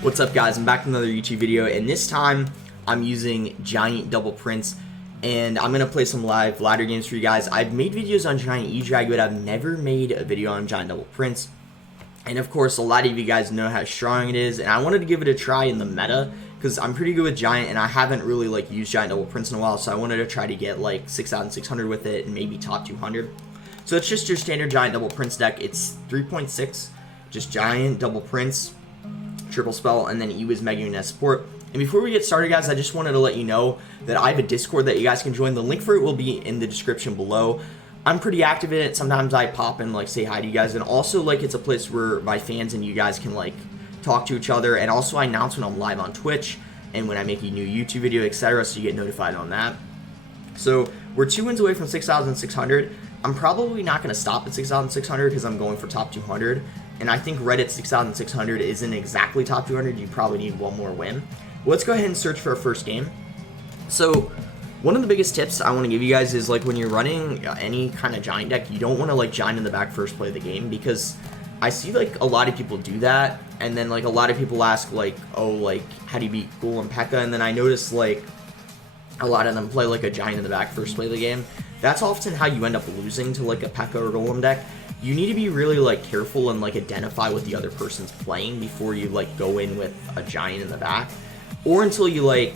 What's up, guys? I'm back with another YouTube video, and this time I'm using Giant Double Prince, and I'm going to play some live ladder games for you guys. I've made videos on Giant E-Drag, but I've never made a video on Giant Double Prince. And of course, a lot of you guys know how strong it is, and I wanted to give it a try in the meta, because I'm pretty good with Giant, and I haven't really used Giant Double Prince in a while, so I wanted to try to get 6,600 with it, and maybe top 200. So it's just your standard Giant Double Prince deck. It's 3.6, just Giant Double Prince, triple spell, and then Ewiz Mega Unit support. And before we get started, guys, I just wanted to let you know that I have a Discord that you guys can join. The link for it will be in the description below. I'm pretty active in it. Sometimes I pop and say hi to you guys, and also it's a place where my fans and you guys can talk to each other, and also I announce when I'm live on Twitch and when I make a new YouTube video, etc., so you get notified on that. So we're 2 wins away from 6,600. I'm probably not going to stop at 6,600 because I'm going for top 200. And I think Reddit 6,600 isn't exactly top 200. You probably need one more win. Well, let's go ahead and search for our first game. So one of the biggest tips I want to give you guys is when you're running any kind of Giant deck, you don't want to Giant in the back first play of the game, because I see a lot of people do that, and then a lot of people ask oh, how do you beat Ghoul and P.E.K.K.A, and then I notice a lot of them play a Giant in the back first play of the game. That's often how you end up losing to a P.E.K.K.A or Golem deck. You need to be really careful and identify what the other person's playing before you go in with a Giant in the back, or until you I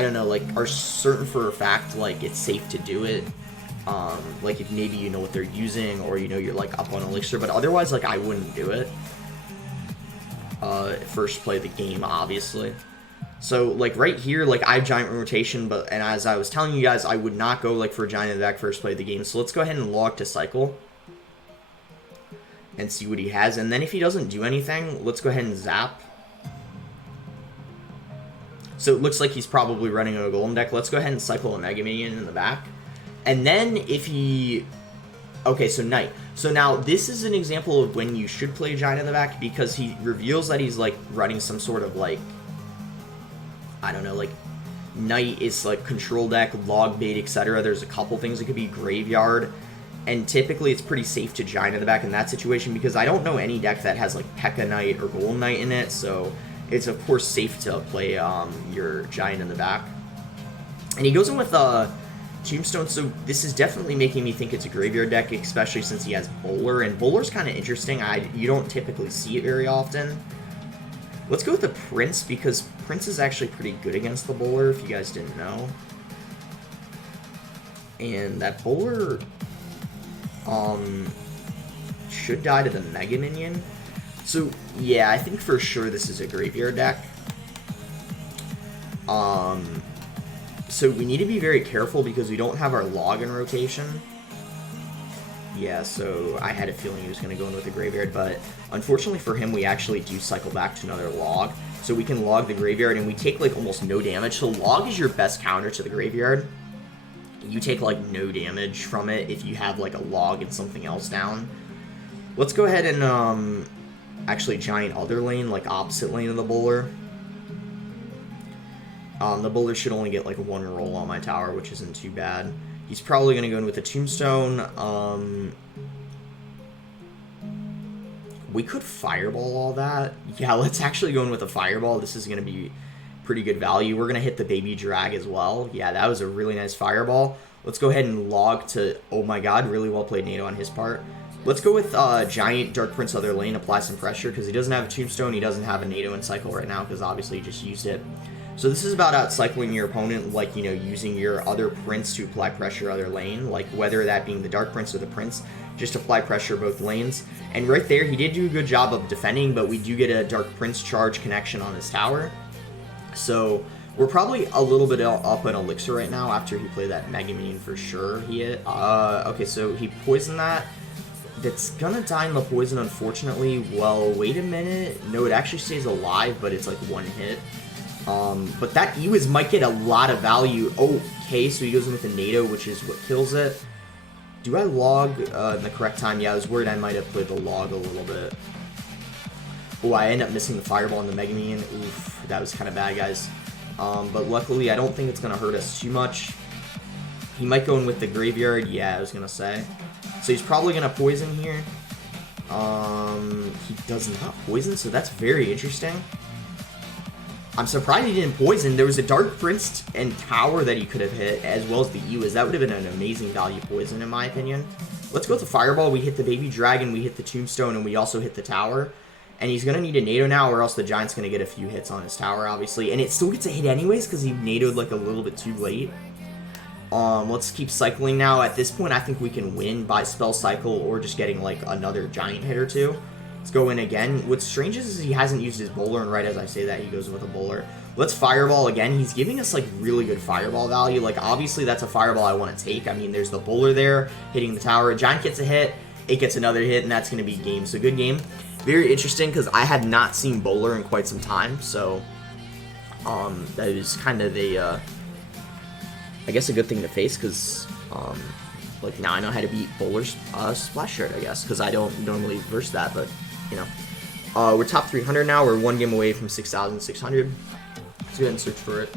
don't know, are certain for a fact it's safe to do it. If maybe you know what they're using, or you're up on Elixir, but otherwise I wouldn't do it. First play the game, obviously. So right here, I have Giant rotation, and as I was telling you guys, I would not go for a Giant in the back first play of the game. So let's go ahead and log to cycle and see what he has, and then if he doesn't do anything, let's go ahead and zap. So it looks like he's probably running a Golem deck. Let's go ahead and cycle a Mega Minion in the back, and then if he... Okay, so Knight. So now this is an example of when you should play Giant in the back, because he reveals that he's running some sort of I don't know, Knight is control deck, log bait, etc. There's a couple things. It could be graveyard. And typically, it's pretty safe to Giant in the back in that situation, because I don't know any deck that has P.E.K.K.A Knight or Golem Knight in it, so it's of course safe to play your Giant in the back. And he goes in with Tombstone, so this is definitely making me think it's a graveyard deck, especially since he has Bowler, and Bowler's kind of interesting. You don't typically see it very often. Let's go with the Prince, because Prince is actually pretty good against the Bowler, if you guys didn't know. And that Bowler... should die to the Mega Minion. So, yeah, I think for sure this is a graveyard deck. So we need to be very careful because we don't have our log in rotation. Yeah, so I had a feeling he was going to go in with a graveyard, but unfortunately for him, we actually do cycle back to another log. So we can log the graveyard, and we take almost no damage. So log is your best counter to the graveyard. You take no damage from it if you have a log and something else down. Let's go ahead and actually Giant other lane, opposite lane of the Bowler. The Bowler should only get one roll on my tower, which isn't too bad. He's probably going to go in with a Tombstone. We could Fireball all that. Yeah, let's actually go in with a Fireball. This is going to be pretty good value. We're going to hit the Baby Drag as well. Yeah, that was a really nice Fireball. Let's go ahead and log to... Oh my god, really well played NATO on his part. Let's go with Giant Dark Prince other lane, apply some pressure, because he doesn't have a Tombstone, he doesn't have a NATO in cycle right now, because obviously he just used it. So this is about outcycling your opponent, using your other Prince to apply pressure other lane, whether that being the Dark Prince or the Prince, just apply pressure both lanes. And right there, he did do a good job of defending, but we do get a Dark Prince charge connection on his tower. So we're probably a little bit up on Elixir right now after he played that Mega Minion for sure. Okay, so he poisoned that. That's gonna die in the poison, unfortunately. Well, wait a minute. No, it actually stays alive, but it's one hit. But that Ewiz might get a lot of value. Okay, so he goes in with the NATO, which is what kills it. Do I log in the correct time? Yeah, I was worried I might have played the log a little bit. Oh, I end up missing the Fireball in the Mega Minion. Oof, that was kind of bad, guys. But luckily, I don't think it's going to hurt us too much. He might go in with the Graveyard. Yeah, I was going to say. So he's probably going to poison here. He does not poison, so that's very interesting. I'm surprised he didn't poison. There was a Dark Prince and Tower that he could have hit, as well as the Ewas. That would have been an amazing value poison, in my opinion. Let's go with the Fireball. We hit the Baby Dragon, we hit the Tombstone, and we also hit the Tower. And he's going to need a NATO now, or else the Giant's going to get a few hits on his Tower, obviously. And it still gets a hit anyways, because he NATO'd like a little bit too late. Let's keep cycling now. At this point, I think we can win by Spell Cycle, or just getting like another Giant hit or two. Let's go in again. What's strange is he hasn't used his Bowler, and right as I say that, he goes with a Bowler. Let's Fireball again. He's giving us like really good Fireball value. Like obviously that's a Fireball I want to take. I mean, there's the Bowler there hitting the Tower. Giant gets a hit, it gets another hit, and that's going to be game. So good game. Very interesting because I had not seen Bowler in quite some time. So that is kind of a I guess a good thing to face because like now I know how to beat Bowler's Splash Shard, I guess, because I don't normally verse that, but you know. We're top 300 now. We're one game away from 6,600. Let's go ahead and search for it.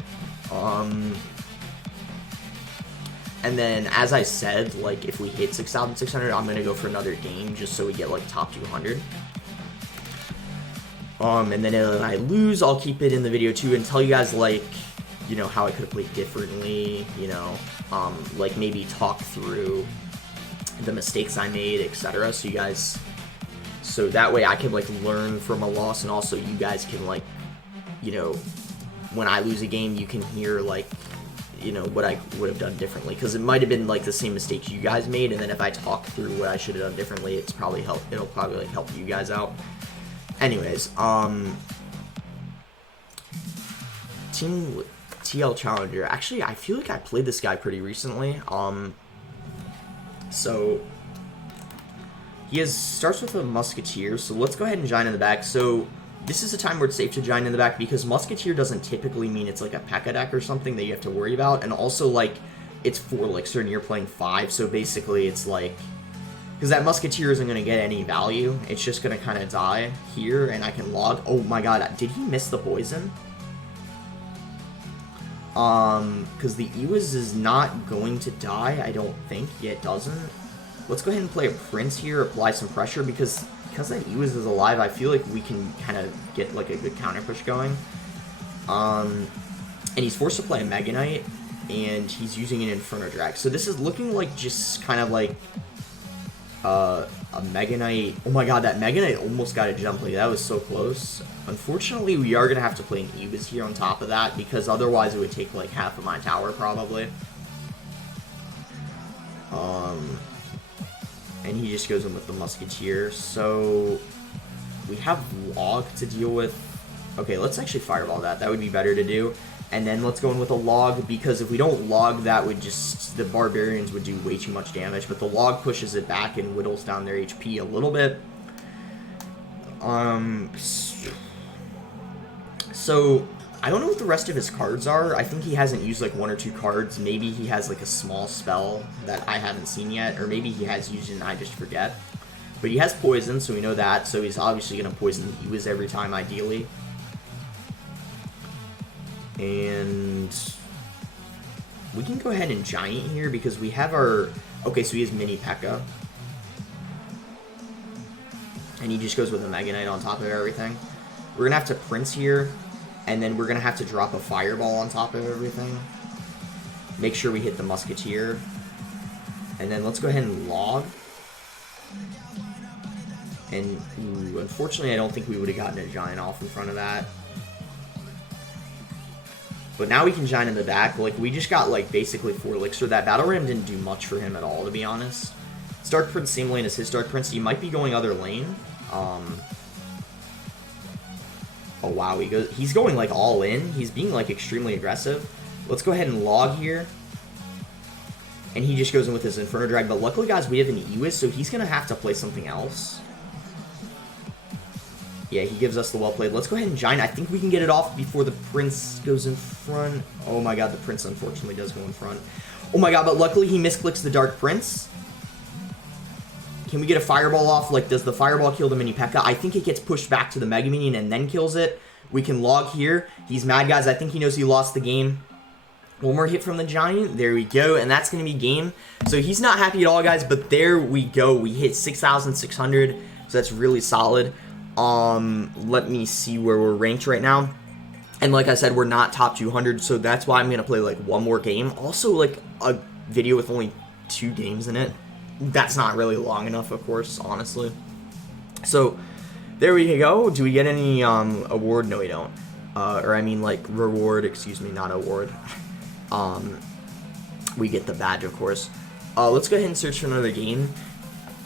And then, as I said, like, if we hit 6,600, I'm going to go for another game just so we get, like, top 200. And then if I lose, I'll keep it in the video, too, and tell you guys, like, you know, how I could have played differently, you know, like, maybe talk through the mistakes I made, etc. So you guys... So that way I can, like, learn from a loss, and also you guys can, like, you know, when I lose a game, you can hear, like, you know, what I would have done differently. Because it might have been, like, the same mistakes you guys made, and then if I talk through what I should have done differently, it'll probably, like, help you guys out. Anyways, Team Tal Challenger. Actually, I feel like I played this guy pretty recently. So... He starts with a Musketeer, so let's go ahead and Giant in the back. So this is a time where it's safe to Giant in the back because Musketeer doesn't typically mean it's like a P.E.K.K.A deck or something that you have to worry about. And also, like, it's 4 Elixir and you're playing 5, so basically it's like... Because that Musketeer isn't going to get any value. It's just going to kind of die here, and I can log... Oh my god, did he miss the poison? Because the Ewas is not going to die, I don't think. Yeah, it doesn't. Let's go ahead and play a Prince here, apply some pressure, because that Ewas is alive, I feel like we can kind of get, like, a good counter push going. And he's forced to play a Mega Knight, and he's using an Inferno Drag. So this is looking like just kind of like a Mega Knight. Oh my god, that Mega Knight almost got a jump lead. That was so close. Unfortunately, we are going to have to play an Ewas here on top of that, because otherwise it would take, like, half of my tower, probably. And he just goes in with the Musketeer. So we have Log to deal with. Okay, let's actually Fireball that. That would be better to do. And then let's go in with a Log, because if we don't Log, that would just... The Barbarians would do way too much damage. But the Log pushes it back and whittles down their HP a little bit. So... I don't know what the rest of his cards are. I think he hasn't used, like, 1 or 2 cards. Maybe he has, like, a small spell that I haven't seen yet. Or maybe he has used it and I just forget. But he has Poison, so we know that. So he's obviously going to Poison the Ewas every time, ideally. And... we can go ahead and Giant here because we have our... Okay, so he has Mini P.E.K.K.A. And he just goes with a Mega Knight on top of everything. We're going to have to Prince here. And then we're going to have to drop a Fireball on top of everything. Make sure we hit the Musketeer. And then let's go ahead and Log. And, ooh, unfortunately, I don't think we would have gotten a Giant off in front of that. But now we can Giant in the back. Like, we just got, like, basically 4 Elixir. That Battle Ram didn't do much for him at all, to be honest. Dark Prince, same lane as his Dark Prince. He might be going other lane. Oh, wow, he's going, like, all in. He's being, like, extremely aggressive. Let's go ahead and Log here. And he just goes in with his Inferno Drag. But luckily, guys, we have an Ewas, so he's going to have to play something else. Yeah, he gives us the well played. Let's go ahead and Giant. I think we can get it off before the Prince goes in front. Oh, my god, the Prince, unfortunately, does go in front. Oh, my god, but luckily, he misclicks the Dark Prince. Can we get a Fireball off? Like, does the Fireball kill the Mini P.E.K.K.A? I think it gets pushed back to the Mega Minion and then kills it. We can Log here. He's mad, guys. I think he knows he lost the game. One more hit from the Giant. There we go. And that's going to be game. So he's not happy at all, guys. But there we go. We hit 6,600. So that's really solid. Let me see where we're ranked right now. And like I said, we're not top 200, so that's why I'm going to play like one more game. Also, like a video with only 2 games in it, that's not really long enough, of course, honestly. So there we go. Do we get any award? No, we don't. Or I mean like reward, excuse me, not award. We get the badge, of course. Let's go ahead and search for another game.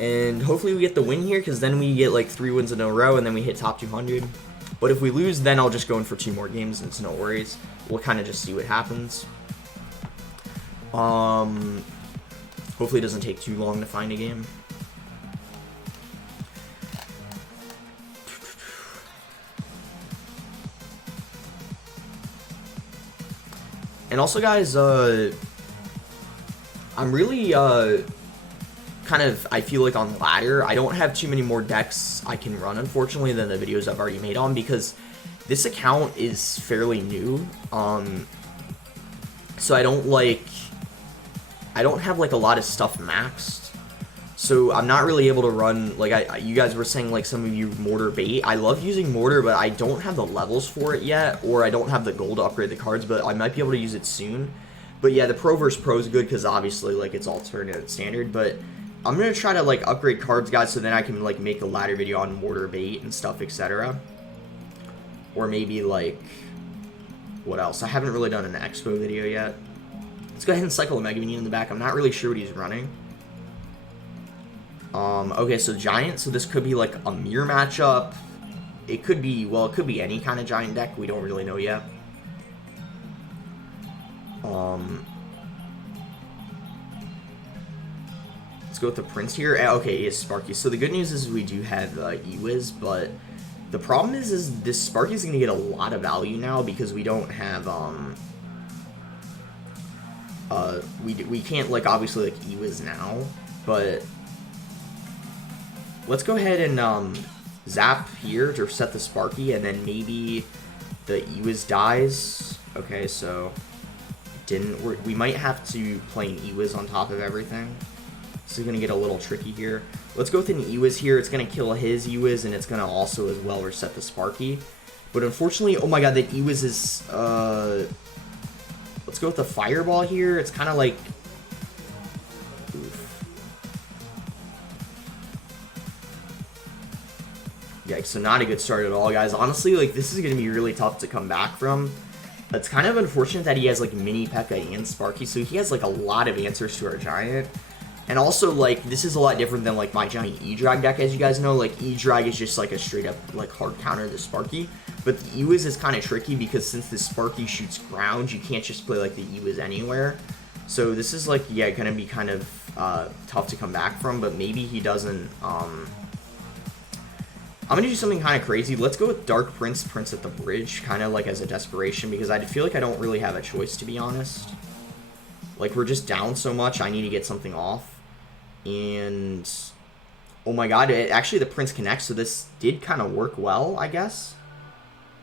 And hopefully we get the win here, because then we get like 3 wins in a row, and then we hit top 200. But if we lose, then I'll just go in for 2 more games, and it's no worries. We'll kind of just see what happens. Hopefully it doesn't take too long to find a game. And also, guys, I'm really, kind of, I feel like on ladder, I don't have too many more decks I can run, unfortunately, than the videos I've already made on, because this account is fairly new. So I don't have, like, a lot of stuff maxed. So I'm not really able to run, like, you guys were saying, like, some of you mortar bait. I love using mortar, but I don't have the levels for it yet, or I don't have the gold to upgrade the cards, but I might be able to use it soon. But yeah, the Pro vs. Pro is good, because obviously, like, it's alternate standard, but I'm going to try to, like, upgrade cards, guys, so then I can, like, make a ladder video on mortar bait and stuff, etc. Or maybe, like, what else? I haven't really done an expo video yet. Let's go ahead and cycle a Mega Minion in the back. I'm not really sure what he's running. Okay, so Giant, so this could be, like, a mirror matchup. It could be, well, it could be any kind of Giant deck. We don't really know yet. Let's go with the Prince here. Okay, he is Sparky. So the good news is we do have Ewiz, but the problem is this Sparky is going to get a lot of value now, because we don't have, we can't, like, obviously, like, Ewiz now, but let's go ahead and zap here to set the Sparky, and then maybe the Ewiz dies. Okay, so we might have to play an Ewiz on top of everything. This is going to get a little tricky here. Let's go with an Ewiz here. It's going to kill his Ewiz, and it's going to also as well reset the Sparky. But unfortunately, oh my god, the Ewiz is, let's go with the Fireball here. It's kind of like, oof. Yikes, so not a good start at all, guys. Honestly, like, this is going to be really tough to come back from. It's kind of unfortunate that he has, like, Mini P.E.K.K.A. and Sparky, so he has, like, a lot of answers to our Giant. And also, like, this is a lot different than, like, my Giant E-Drag deck, as you guys know. Like, E-Drag is just, like, a straight-up, like, hard counter to Sparky. But the Ewiz is kind of tricky, because since the Sparky shoots ground, you can't just play, like, the Ewiz anywhere. So this is, like, yeah, going to be kind of tough to come back from, but maybe he doesn't, I'm going to do something kind of crazy. Let's go with Dark Prince, Prince at the Bridge, kind of, like, as a desperation, because I feel like I don't really have a choice, to be honest. Like, we're just down so much, I need to get something off. And, oh my god, actually the Prince connects, so this did kind of work well, I guess.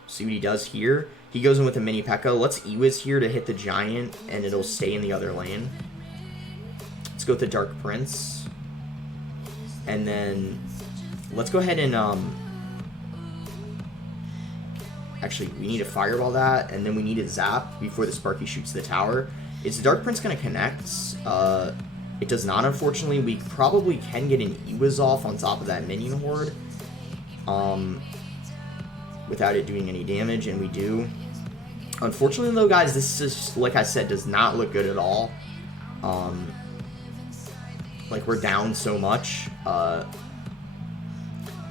See what he does here. He goes in with a Mini P.E.K.K.A. Let's Ewiz here to hit the Giant, and it'll stay in the other lane. Let's go with the Dark Prince. And then, let's go ahead and, actually, we need to Fireball that, and then we need to Zap before the Sparky shoots the tower. Is the Dark Prince going to connect? It does not, unfortunately. We probably can get an Ewiz off on top of that Minion Horde. Without it doing any damage, and we do. Unfortunately, though, guys, this is, like I said, does not look good at all. Like, we're down so much. And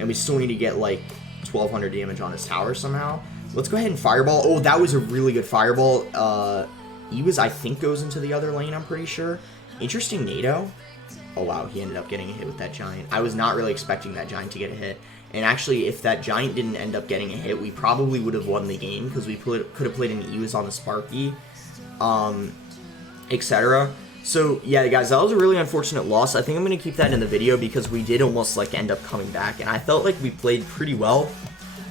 we still need to get, like, 1,200 damage on his tower somehow. Let's go ahead and Fireball. Oh, that was a really good Fireball. Ewiz, I think, goes into the other lane, I'm pretty sure. Interesting NATO. Oh, wow, he ended up getting a hit with that Giant. I was not really expecting that Giant to get a hit. And actually, if that Giant didn't end up getting a hit, we probably would have won the game, because we could have played an Ewiz on the Sparky, etc. So, yeah, guys, that was a really unfortunate loss. I think I'm going to keep that in the video, because we did almost, like, end up coming back, and I felt like we played pretty well.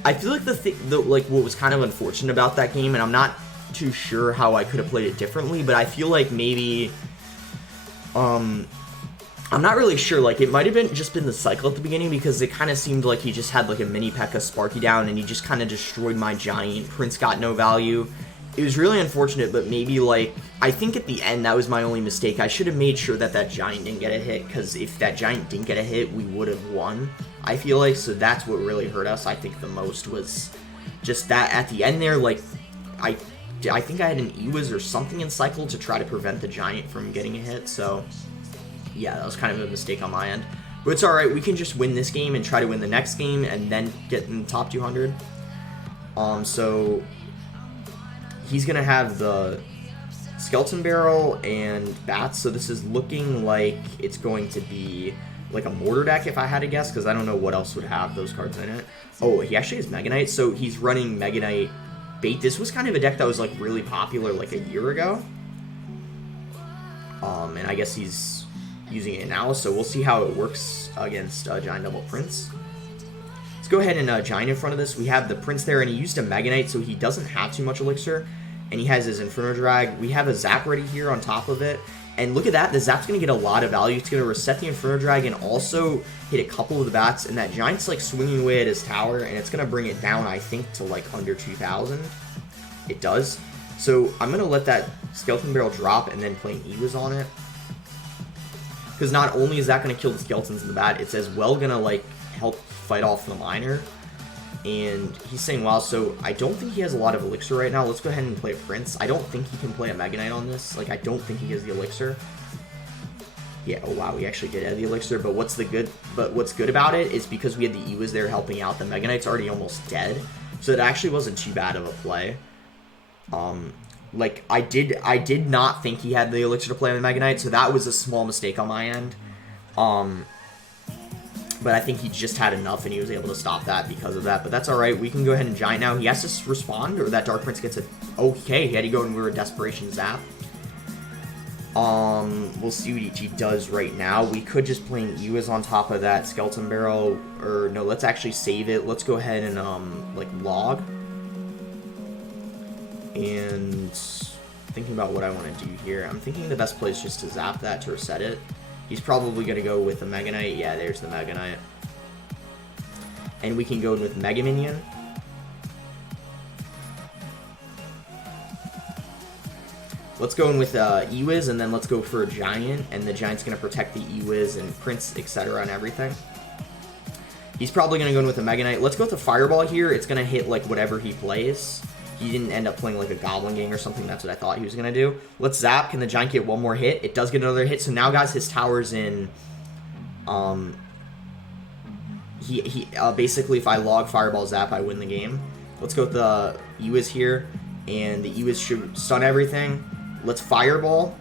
I feel like like, what was kind of unfortunate about that game, and I'm not too sure how I could have played it differently, but I feel like maybe, I'm not really sure, like, it might have been the cycle at the beginning, because it kind of seemed like he just had, like, a mini P.E.K.K.A Sparky down, and he just kind of destroyed my Giant. Prince got no value. It was really unfortunate, but maybe, like, I think at the end that was my only mistake. I should have made sure that that Giant didn't get a hit, because if that Giant didn't get a hit, we would have won, I feel like. So that's what really hurt us, I think, the most, was just that at the end there, like, I think I had an Ewiz or something in cycle to try to prevent the Giant from getting a hit, so yeah, that was kind of a mistake on my end. But it's alright, we can just win this game and try to win the next game and then get in the top 200. So he's going to have the Skeleton Barrel and Bats, so this is looking like it's going to be like a Mortar deck if I had to guess, because I don't know what else would have those cards in it. Oh, he actually has Mega Knight, so he's running Mega Knight Bait. This was kind of a deck that was like really popular like a year ago. And I guess he's using it now, so we'll see how it works against Giant Double Prince. Let's go ahead and Giant in front of this. We have the Prince there, and he used a Mega Knight, so he doesn't have too much Elixir, and he has his Inferno Drag. We have a Zap ready here on top of it, and look at that, the Zap's going to get a lot of value. It's going to reset the Inferno Drag and also hit a couple of the Bats, and that Giant's like swinging away at his tower, and it's going to bring it down, I think, to like under 2,000. It does. So I'm going to let that Skeleton Barrel drop and then play an Ewiz on it. Because not only is that going to kill the skeletons in the bat, it's as well going to, like, help fight off the miner. And he's saying, wow, so I don't think he has a lot of elixir right now. Let's go ahead and play a Prince. I don't think he can play a Mega Knight on this. Like, I don't think he has the elixir. Yeah, oh wow, we actually did have the elixir, but what's good about it is because we had the Ewiz there helping out, the Mega Knight's already almost dead. So it actually wasn't too bad of a play. Like, I did not think he had the elixir to play on the Mega Knight, so that was a small mistake on my end. But I think he just had enough, and he was able to stop that because of that. But that's alright, we can go ahead and Giant now. He has to respond, or that Dark Prince gets a... Okay, he had to go and we were a Desperation Zap. We'll see what he does right now. We could just play an Ewiz on top of that Skeleton Barrel, or no, let's actually save it. Let's go ahead and, like, log. And thinking about what I want to do here, I'm thinking the best play is just to zap that to reset it. He's probably going to go with the Mega Knight. Yeah, there's the Mega Knight. And we can go in with Mega Minion. Let's go in with Ewiz, and then let's go for a Giant, and the Giant's going to protect the Ewiz and Prince, etc. and everything. He's probably going to go in with a Mega Knight. Let's go with the Fireball here. It's going to hit, like, whatever he plays. He didn't end up playing like a Goblin Gang or something. That's what I thought he was going to do. Let's zap. Can the Giant get one more hit? It does get another hit. So now, guys, his tower's in... basically, if I log Fireball Zap, I win the game. Let's go with the Ewiz here. And the Ewiz should stun everything. Let's Fireball.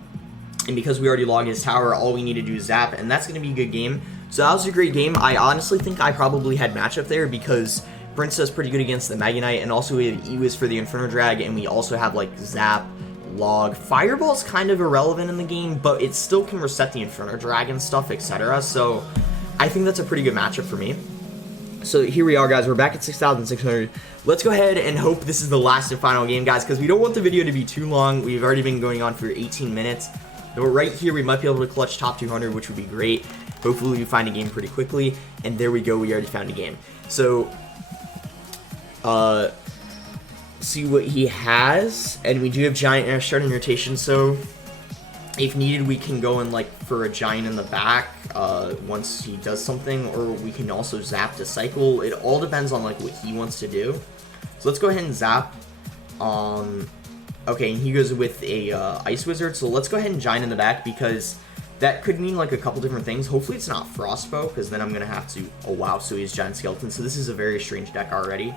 And because we already logged his tower, all we need to do is zap. And that's going to be a good game. So that was a great game. I honestly think I probably had matchup there because... Prince does pretty good against the Mega Knight, and also we have Ewiz for the Inferno Drag, and we also have, like, Zap, Log. Fireball's kind of irrelevant in the game, but it still can reset the Inferno Drag and stuff, etc. So I think that's a pretty good matchup for me. So here we are, guys. We're back at 6,600. Let's go ahead and hope this is the last and final game, guys, because we don't want the video to be too long. We've already been going on for 18 minutes. But right here, we might be able to clutch top 200, which would be great. Hopefully, we find a game pretty quickly. And there we go. We already found a game. So... see what he has, and we do have Giant in our starting rotation, so if needed we can go in like for a Giant in the back once he does something, or we can also zap to cycle. It all depends on like what he wants to do. So let's go ahead and zap. Okay, and he goes with a Ice Wizard, so let's go ahead and Giant in the back, because that could mean like a couple different things. Hopefully it's not Frostbow, because then I'm gonna have to... Oh wow, so he's Giant Skeleton, so this is a very strange deck already.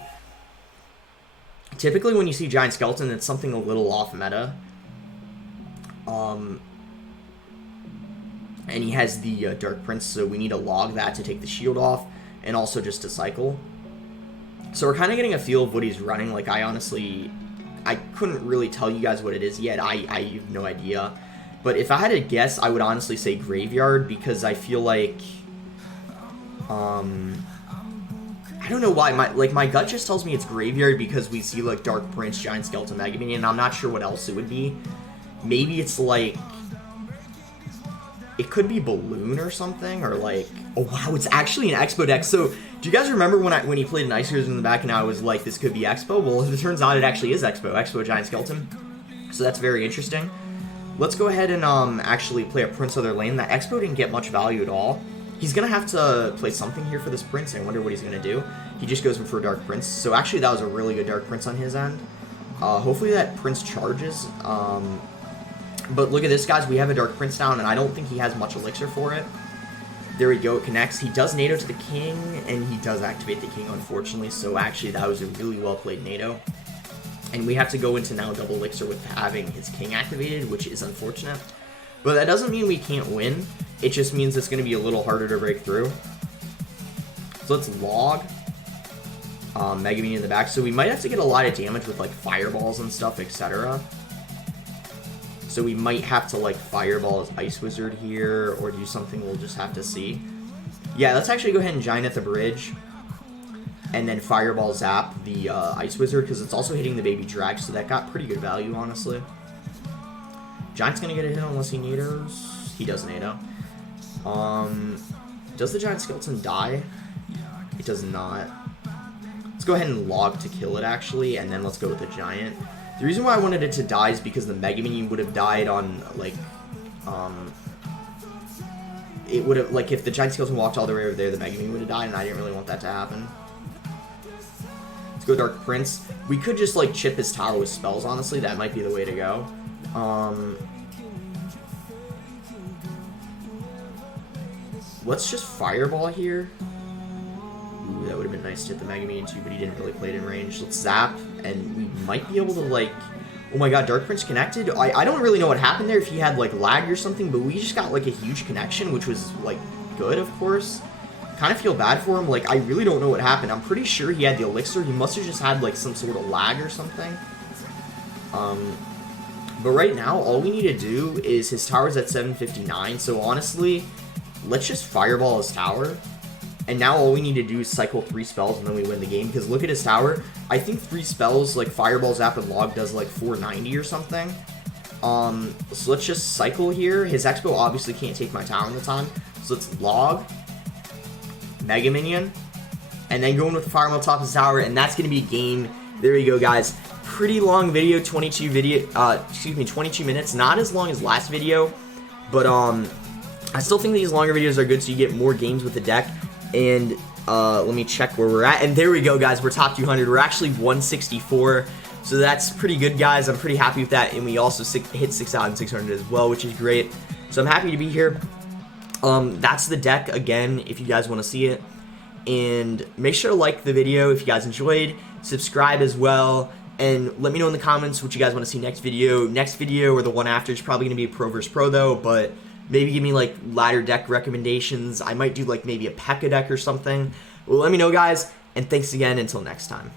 Typically, when you see Giant Skeleton, it's something a little off meta. And he has the Dark Prince, so we need to log that to take the shield off, and also just to cycle. So we're kind of getting a feel of what he's running. Like, I couldn't really tell you guys what it is yet. I have no idea. But if I had to guess, I would honestly say Graveyard, because I feel like... I don't know why, my gut just tells me it's Graveyard because we see, like, Dark Prince, Giant Skeleton, Mega Minion, and I'm not sure what else it would be. Maybe it's, like... It could be Balloon or something, or like, oh wow, it's actually an Expo deck. So, do you guys remember when he played an Ice Heroes in the back and I was like, this could be Expo? Well, it turns out it actually is Expo Giant Skeleton. So that's very interesting. Let's go ahead and actually play a Prince Other Lane. That Expo didn't get much value at all. He's going to have to play something here for this Prince. I wonder what he's going to do. He just goes for Dark Prince. So actually that was a really good Dark Prince on his end. Hopefully that Prince charges. But look at this, guys. We have a Dark Prince down, and I don't think he has much elixir for it. There we go. It connects. He does NATO to the king, and he does activate the king, unfortunately. So actually, that was a really well-played NATO. And we have to go into now double elixir with having his king activated, which is unfortunate. But that doesn't mean we can't win. It just means it's going to be a little harder to break through. So let's log Mega Minion in the back. So we might have to get a lot of damage with like fireballs and stuff, etc. So we might have to like fireball his Ice Wizard here or do something. We'll just have to see. Yeah, let's actually go ahead and Giant at the bridge. And then fireball zap the Ice Wizard because it's also hitting the baby drag. So that got pretty good value, honestly. Giant's going to get a hit unless he NATOs. He does NATO. Does the Giant Skeleton die? It does not. Let's go ahead and log to kill it, actually, and then let's go with the Giant. The reason why I wanted it to die is because the Mega Minion would have died on, like, it would have, like, if the Giant Skeleton walked all the way over there, the Mega Minion would have died, and I didn't really want that to happen. Let's go Dark Prince. We could just, like, chip his tower with spells, honestly. That might be the way to go. Let's just fireball here. Ooh, that would have been nice to hit the Mega Minion too, but he didn't really play it in range. Let's zap, and we might be able to, like... Oh my god, Dark Prince connected? I don't really know what happened there, if he had, like, lag or something, but we just got, like, a huge connection, which was, like, good, of course. Kind of feel bad for him. Like, I really don't know what happened. I'm pretty sure he had the elixir. He must have just had, like, some sort of lag or something. But right now, all we need to do is his tower's at 759, so honestly, let's just fireball his tower. And now all we need to do is cycle 3 spells and then we win the game. Because look at his tower. I think 3 spells, like Fireball, Zap, and Log, does like 490 or something. So let's just cycle here. His Expo obviously can't take my tower in the time. So let's Log, Mega Minion, and then go in with the Fireball top of his tower. And that's going to be a game. There you go, guys. Pretty long video, 22 minutes. Not as long as last video. But I still think these longer videos are good so you get more games with the deck. And let me check where we're at. And there we go, guys. We're top 200. We're actually 164. So that's pretty good, guys. I'm pretty happy with that. And we also hit 6,600 as well, which is great. So I'm happy to be here. That's the deck, again, if you guys want to see it. And make sure to like the video if you guys enjoyed. Subscribe as well. And let me know in the comments what you guys want to see next video. Next video or the one after is probably going to be a Pro vs. Pro, though. But maybe give me, like, ladder deck recommendations. I might do, like, maybe a P.E.K.K.A deck or something. Well, let me know, guys. And thanks again. Until next time.